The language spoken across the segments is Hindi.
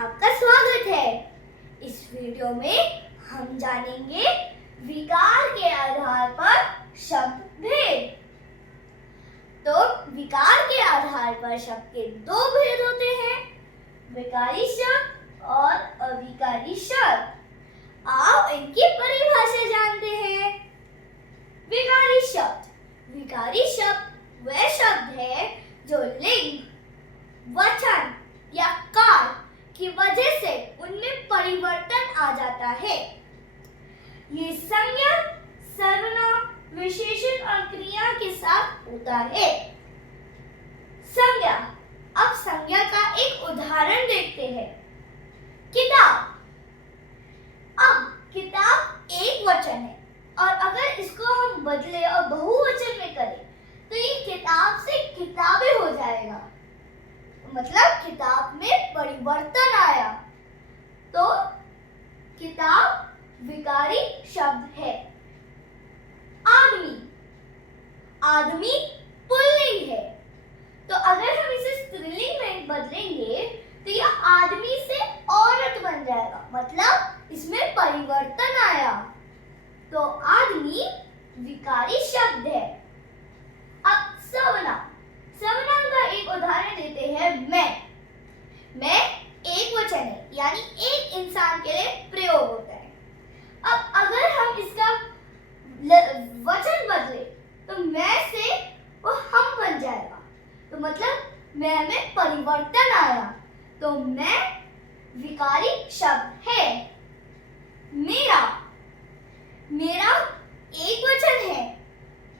आपका स्वागत है। इस वीडियो में हम जानेंगे विकार के आधार पर शब्द भेद। तो विकार के आधार पर शब्द के दो भेद होते हैं, विकारी शब्द और अविकारी शब्द। आओ इनकी परिभाषा जानते हैं। विकारी शब्द वह शब्द है जो लिंग, वचन या काल की वजह से उनमें परिवर्तन आ जाता है। ये संज्ञा, सर्वनाम, विशेषण और क्रिया के साथ होता है। संज्ञा। अब संज्ञा का एक उदाहरण देखते हैं। किताब। अब किताब एक वचन है और अगर इसको हम बदले और बहुवचन में करें तो ये किताब से किताबें हो जाएगा, मतलब किताब में परिवर्तन आया। तो किताब विकारी शब्द है। आदमी पुल्लिंग है, तो अगर हम इसे स्त्रीलिंग में बदलेंगे तो यह आदमी से औरत बन जाएगा, मतलब इसमें परिवर्तन आया। तो आदमी विकारी शब्द है। अब सर्वनाम का एक उदाहरण देते हैं। मैं एक वचन है, यानी एक इंसान के लिए प्रयोग होता है। अब अगर हम इसका वचन बदले तो मैं से वो हम बन जाएगा, तो मतलब मैं में परिवर्तन आया, तो मैं विकारी शब्द है। मेरा एक वचन है,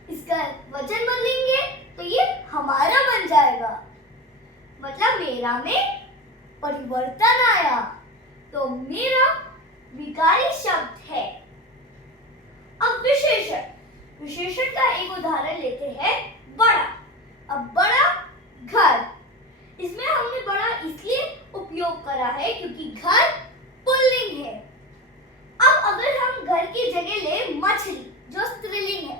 इसका वचन बदलेंगे तो ये हमारा बन जाएगा, मतलब मेरा में परिवर्तन आया, तो मेरा विकारी शब्द है। अब विशेषण का एक उदाहरण लेते हैं। बड़ा। अब बड़ा घर, इसमें हमने बड़ा इसलिए उपयोग करा है क्योंकि घर पुल्लिंग है। अब अगर हम घर की जगह ले मछली जो स्त्रीलिंग है,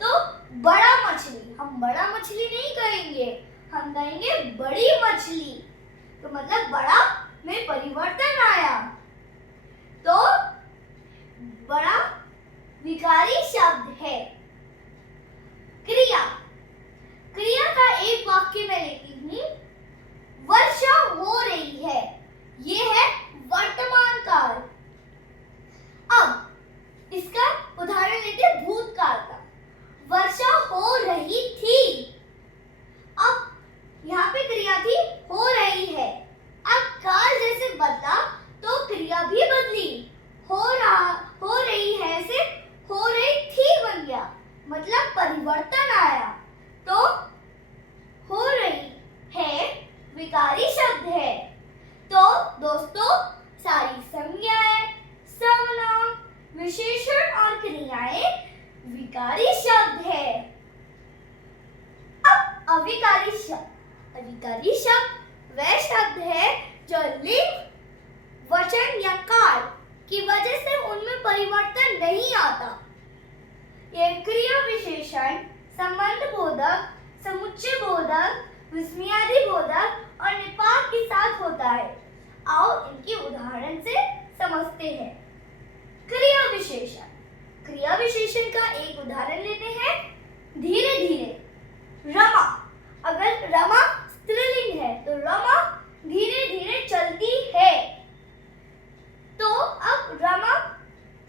तो बड़ा मछली, हम बड़ा मछली नहीं कहेंगे, हम कहेंगे बड़ी मछली, तो मतलब बड़ा में परिवर्तन आया, तो बड़ा विकारी शब्द है। क्रिया का एक वाक्य में लेती हूँ। वर्षा हो रही है, ये है वर्तमान काल। अब इसका उदाहरण लेते हैं भूतकाल का। वर्षा हो रही थी, अब यहाँ पे क्रिया थी हो रही है। अब काल जैसे बदला तो क्रिया भी बदली, हो रही है से हो रही थी बन गया, मतलब परिवर्तन आया, तो हो रही है विकारी शब्द है। तो दोस्तों, सारी संज्ञाएं, सर्वनाम, विशेषण और क्रियाएं विकारी शब्द है। अब अविकारी शब्द वह शब्द है जो लिंग, वचन या काल की वजह से उनमें परिवर्तन नहीं आता। ये क्रिया विशेषण, संबंध बोधक, समुच्चय बोधक, विस्मयादि बोधक और निपात के साथ होता है। आओ इनके उदाहरण से समझते हैं। क्रिया विशेषण का एक उदाहरण लेते हैं। धीरे धीरे। रमा। अगर रमा स्त्रीलिंग है तो रमा धीरे धीरे चलती है, तो अब रमा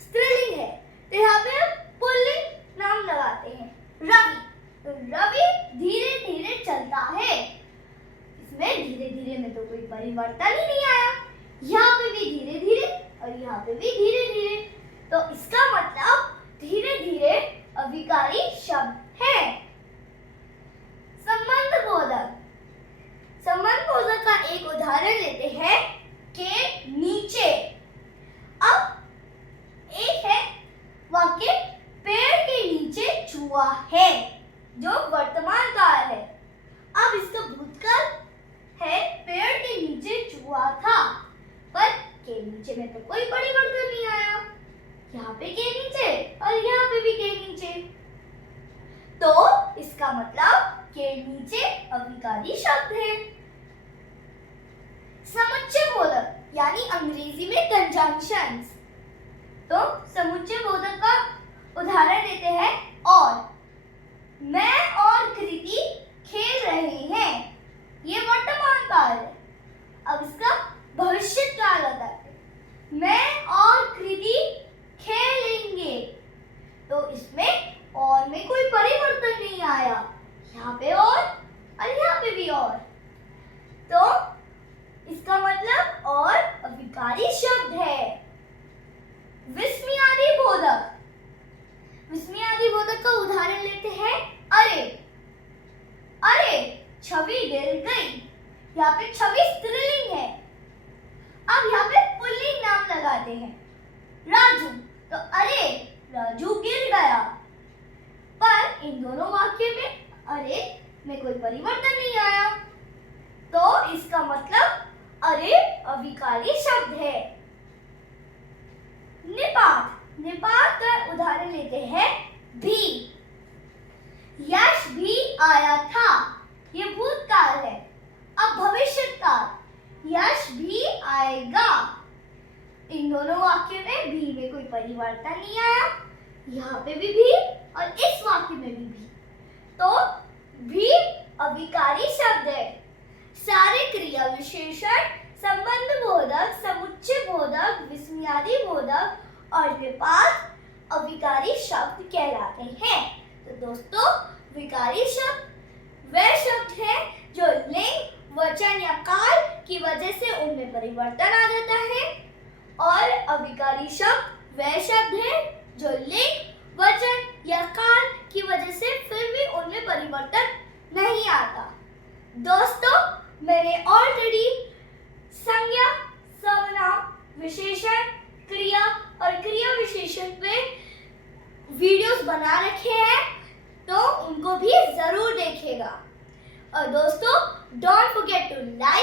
स्त्रीलिंग है तो यहाँ पे पुल्लिंग नाम लगाते हैं, रवि। तो रवि धीरे धीरे चलता है, इसमें धीरे धीरे में तो कोई परिवर्तन ही नहीं आया, यहाँ पे भी धीरे धीरे और यहाँ पे भी धीरे धीरे, तो इसका मतलब धीरे धीरे अविकारी शब्द है। संबंध बोधक का एक उदाहरण लेते हैं। के नीचे। अब एक है वाक्य, पेड़ के नीचे चूहा है, जो वर्तमान काल है। अब इसका भूतकाल है, पेड़ के नीचे चूहा था, पर के नीचे में तो कोई परिवर्तन नहीं आया, यहाँ पे के नीचे और यहाँ पे भी के नीचे, तो इसका मतलब के नीचे अविकारी शब्द है। समुच्चय बोधक यानी अंग्रेजी में कंजंक्शंस। तो समुच्चय बोधक का उदाहरण देते हैं और। मैं और कृति खेल रहे हैं, ये वर्तमान काल है। अब इसका भविष्य काल बताते हैं। मैं और कृति खेलेंगे, तो इसमें और में कोई परिवर्तन नहीं आया, यहाँ पे और यहाँ पे भी और। तो इसका मतलब और अविकारी शब्द है। विस्मयादि बोधक। विस्मयादि बोधक का उदाहरण लेते हैं अरे। अरे छवि गिर गई, यहाँ पे छवि स्त्रीलिंग है। अब यहाँ पे पुल्लिंग नाम लगाते हैं राजू, तो अरे राजू गिर गया। पर इन दोनों वाक्य में अरे में कोई परिवर्तन नहीं आया, तो इसका मतलब अरे अविकारी शब्द है। निपात। निपात का उदाहरण लेते हैं भी। यश भी आया था, ये भूतकाल है। अब भविष्यकाल, यश भी आएगा। इन दोनों वाक्य में भी में कोई परिवर्तन नहीं आया, यहाँ पे भी और इस वाक्य में भी। तो भी अविकारी शब्द है। सारे क्रिया विशेषण, संबंध बोधक, समुच्चय बोधक, विस्मयादि बोधक और निपात अविकारी शब्द कहलाते हैं। तो दोस्तों, विकारी शब्द वह शब्द है जो लिंग, वचन या काल की वजह से उनमें परिवर्तन आ जाता है, और अविकारी शब्द वह शब्द है जो लिंग, वचन या काल की वजह से फिर भी उनमें परिवर्तन नहीं आता। दोस्तों, मैंने ऑलरेडी संज्ञा, सर्वनाम, विशेषण, क्रिया और क्रिया विशेषण पे वीडियोस बना रखे हैं, तो उनको भी जरूर देखिएगा। और दोस्तों, डोंट फॉरगेट टू लाइक